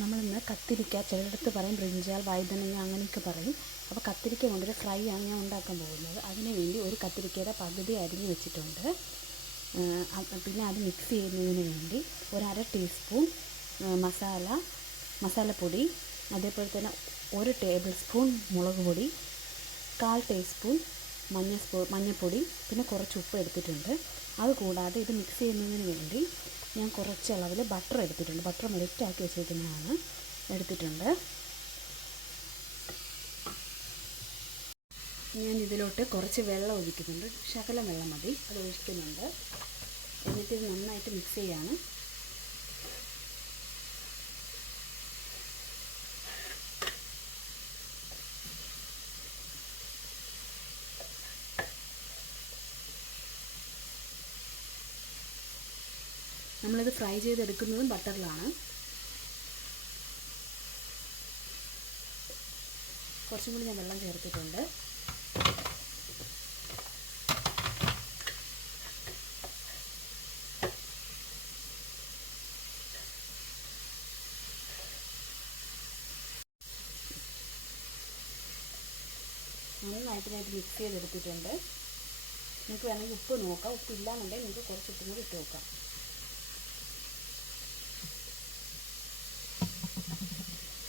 നമ്മളിന്ന് കത്തിരിക്ക, ചിലയിടത്ത് പറയും ബ്രിഞ്ചാൾ, വഴുതനങ്ങ അങ്ങനെയൊക്കെ പറയും. അപ്പോൾ കത്തിരിക്ക കൊണ്ടൊരു ഫ്രൈ ആണ് ഞാൻ ഉണ്ടാക്കാൻ പോകുന്നത്. അതിന് വേണ്ടി ഒരു കത്തിരിക്കയുടെ പകുതി അരിഞ്ഞ് വെച്ചിട്ടുണ്ട്. പിന്നെ അത് മിക്സ് ചെയ്യുന്നതിന് വേണ്ടി ഒരു അര ടീസ്പൂൺ മസാലപ്പൊടി, അതേപോലെ തന്നെ 1 ടേബിൾ സ്പൂൺ മുളക് പൊടി, 1/4 ടീസ്പൂൺ മഞ്ഞൾപ്പൊടി, പിന്നെ കുറച്ച് ഉപ്പ് എടുത്തിട്ടുണ്ട്. അതുകൂടാതെ ഇത് മിക്സ് ചെയ്യുന്നതിന് വേണ്ടി ഞാൻ കുറച്ച് അളവിൽ ബട്ടർ എടുത്തിട്ടുണ്ട്. ബട്ടർ മെൽറ്റാക്കി വെച്ചിരിക്കുന്നതാണ് എടുത്തിട്ടുണ്ട്. ഞാൻ ഇതിലോട്ട് കുറച്ച് വെള്ളം ഒഴിക്കുന്നുണ്ട്. ശകലം വെള്ളം മതി, അത് ഒഴിക്കുന്നുണ്ട്. എന്നിട്ട് ഇത് നന്നായിട്ട് മിക്സ് ചെയ്യാണ്. നമ്മളിത് ഫ്രൈ ചെയ്തെടുക്കുന്നതും ബട്ടറിലാണ്. കുറച്ചും കൂടി ഞാൻ വെള്ളം ചേർത്തിട്ടുണ്ട്. നന്നായിട്ട് ഞാൻ മിക്സ് ചെയ്തെടുത്തിട്ടുണ്ട്. നിങ്ങൾക്ക് വേണമെങ്കിൽ ഉപ്പ് നോക്കാം. ഉപ്പില്ലാന്നുണ്ടെങ്കിൽ നിങ്ങൾക്ക് കുറച്ച് ഉപ്പും കൂടി ഇട്ട് നോക്കാം.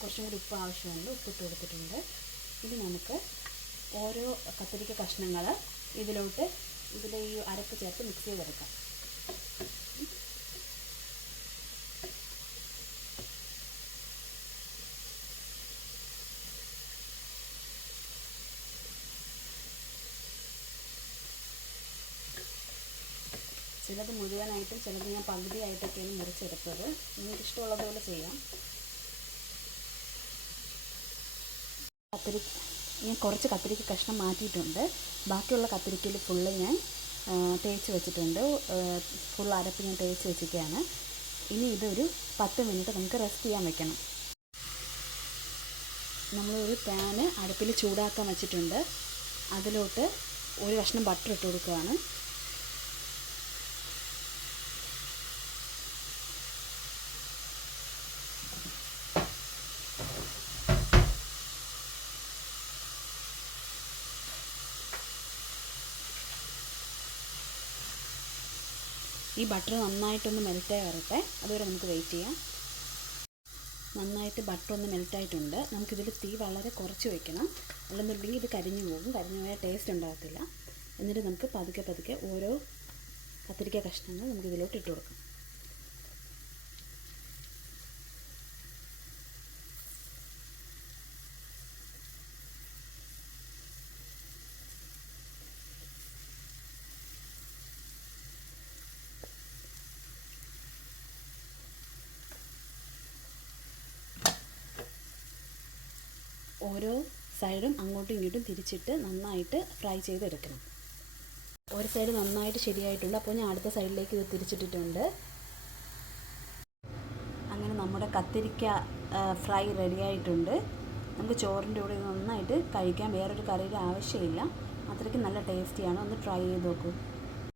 കുറച്ചും കൂടി ഉപ്പ് ആവശ്യമുണ്ട്. ഉപ്പിട്ട് കൊടുത്തിട്ടുണ്ട്. ഇനി നമുക്ക് ഓരോ കത്തിരിക്ക കഷ്ണങ്ങൾ ഇതിലെ ഈ അരപ്പ് ചേർത്ത് മിക്സ് ചെയ്തെടുക്കാം. ചിലത് മുഴുവനായിട്ടും, ചിലത് ഞാൻ പകുതിയായിട്ടൊക്കെയാണ് മുറിച്ചെടുത്തത്. നിങ്ങൾക്ക് ഇഷ്ടമുള്ളതുപോലെ ചെയ്യാം. ഞാൻ കുറച്ച് കത്തിരിക്ക കഷ്ണം മാറ്റിയിട്ടുണ്ട്. ബാക്കിയുള്ള കത്തിരിക്കയിൽ ഫുള്ള് ഞാൻ തേച്ച് വെച്ചിട്ടുണ്ട്. ഫുൾ അരപ്പ് ഞാൻ തേച്ച് വെച്ചിരിക്കുകയാണ്. ഇനി ഇതൊരു 10 മിനിറ്റ് നമുക്ക് റെസ്റ്റ് ചെയ്യാൻ വെക്കണം. നമ്മളൊരു പാന് അടുപ്പിൽ ചൂടാക്കാൻ വെച്ചിട്ടുണ്ട്. അതിലോട്ട് ഒരു കഷ്ണം ബട്ടർ ഇട്ട് കൊടുക്കുകയാണ്. ഈ ബട്ടർ നന്നായിട്ടൊന്ന് മെൽറ്റായി വരട്ടെ. അതുവരെ നമുക്ക് വെയിറ്റ് ചെയ്യാം. നന്നായിട്ട് ബട്ടർ ഒന്ന് മെൽറ്റായിട്ടുണ്ട്. നമുക്കിതിൽ തീ വളരെ കുറച്ച് വയ്ക്കണം. അല്ലെന്നുണ്ടെങ്കിൽ ഇത് കരിഞ്ഞു പോകും. കരിഞ്ഞു പോയാൽ ടേസ്റ്റ് ഉണ്ടാകത്തില്ല. എന്നിട്ട് നമുക്ക് പതുക്കെ ഓരോ കത്തിരിക്ക കഷ്ണങ്ങൾ നമുക്കിതിലോട്ട് ഇട്ട് കൊടുക്കാം. ഓരോ സൈഡും അങ്ങോട്ടും ഇങ്ങോട്ടും തിരിച്ചിട്ട് നന്നായിട്ട് ഫ്രൈ ചെയ്തെടുക്കണം. ഒരു സൈഡ് നന്നായിട്ട് ശരിയായിട്ടുണ്ട്. അപ്പോൾ ഞാൻ അടുത്ത സൈഡിലേക്ക് ഇത് തിരിച്ചിട്ടിട്ടുണ്ട്. അങ്ങനെ നമ്മുടെ കത്തിരിക്ക ഫ്രൈ റെഡിയായിട്ടുണ്ട്. നമുക്ക് ചോറിൻ്റെ കൂടെ ഇത് നന്നായിട്ട് കഴിക്കാം. വേറൊരു കറിയുടെ ആവശ്യമില്ല. അത്രയ്ക്ക് നല്ല ടേസ്റ്റിയാണ്. ഒന്ന് ട്രൈ ചെയ്ത് നോക്കൂ.